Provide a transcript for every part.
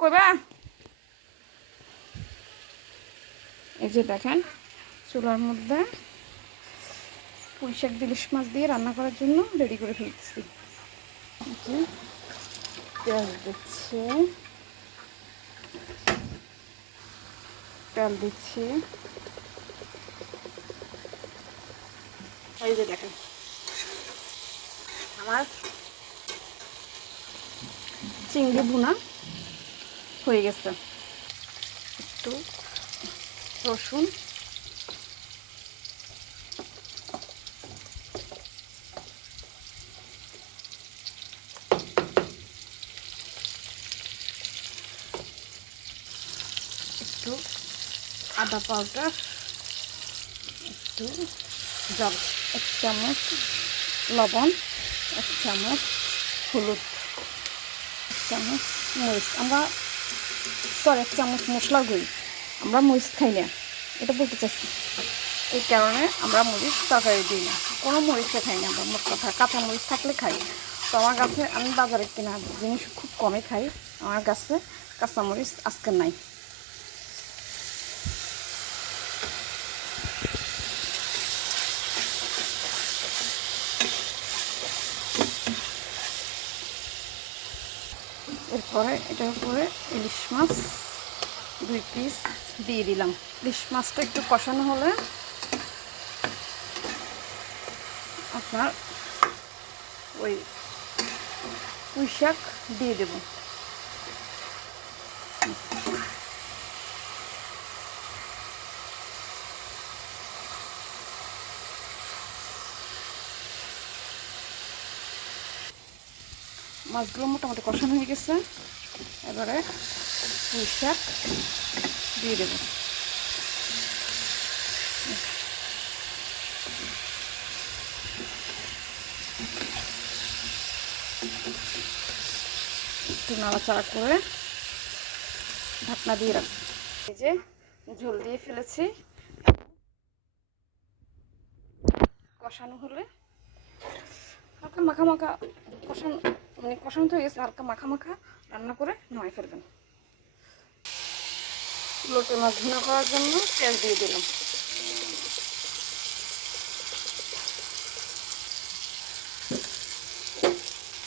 কইবা? এই যে দেখেন চুলার মধ্যে পুঁই শাক ইলিশ মাছ দিয়ে রান্না করার জন্য রেডি করে ফেলতেছি। যে পেঁয়াজ দিচ্ছে। তেল দিচ্ছি। এই যে দেখেন। আমার চিংড়ি ভুনা। হয়ে গেছে। একটু রসুন। একটু আদা পাউডার একটু জল, এক চামচ লবণ, এক চামচ হলুদ, এক চামচ মরিচ। আমরা সরি এক চামচ মশলা গুঁড়ি। আমরা মরিচ খাই না। এটা বলতে চাইছি। এই কারণে আমরা মরিচ তরকারি দিই না। কোনো মরিচে খাই না আমরা, মোট কথা। কাঁচা মরিচ থাকলে খাই। তো আমার কাছে, আমি বাজারে কেনা জিনিস খুব কমে খাই। আমার কাছে কাঁচা মরিচ আজকে নাই। এরপরে এটার উপরে ইলিশ মাছ দুই পিস দিয়ে দিলাম। ইলিশ মাছটা একটু কষানো হলে আপনার ওই পুঁই শাক দিয়ে দেব। মাছগুলো মোটামুটি কষানো হয়ে গেছে। এবারে পুঁই শাক দিয়ে দেবো। একটু নাড়াচাড়া করে ঢাকনা দিয়ে রাখব এই যে ঝোল দিয়ে ফেলেছি। কষানো হলে হালকা মাখা মাখা কষানো কষানো তো হয়ে গেছে, হালকা মাখা মাখা রান্না করে নামাই ফেলবেন। লোটে মাছ ভুনা করার জন্য পেঁয়াজ দিয়ে দিলাম।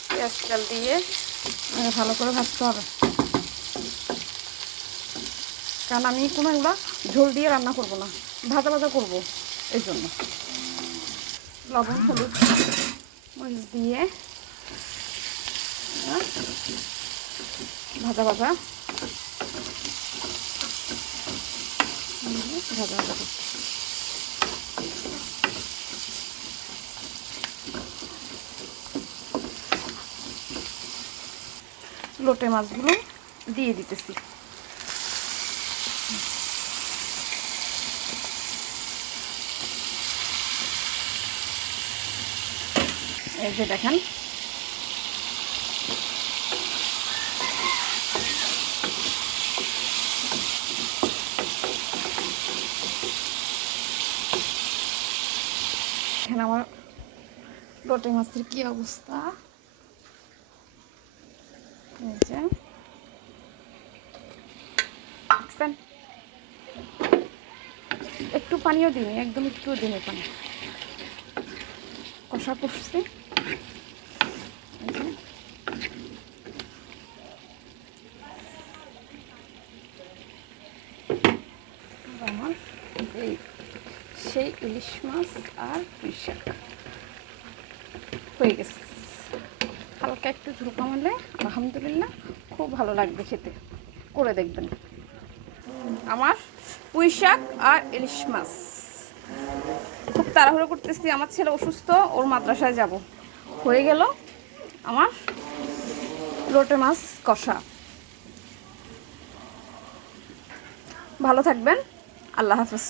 পেঁয়াজ তেল দিয়ে ভালো করে ভাজতে হবে। কারণ আমি কোনো এগুলো ঝোল দিয়ে রান্না করব না, ভাজা ভাজা করব এই জন্য। লবণ, হলুদ দিয়ে ভাজা ভাজা ভাজা ভাজা। লোটে মাছগুলো দিয়ে দিতেছি এই যে দেখেন এখানে আমার লোটে মাছের কি অবস্থা। একটু পানিও দিনে একদম একটু দিনে পানি। কষা করছি এই যে। আর আমার এই সেই ইলিশ মাছ আর পুঁই শাক হয়ে গেছে হালকা একটু ঝুল কমালে আলহামদুলিল্লাহ, খুব ভালো লাগবে খেতে। করে দেখবেন। আমার পুঁই শাক আর ইলিশ মাছ খুব তাড়াহুড়ো করতেছি, আমার ছেলে অসুস্থ, ওর মাদ্রাসায় যাব। হয়ে গেল আমার লোটে মাছ কষা। ভালো থাকবেন, আল্লাহ হাফেজ।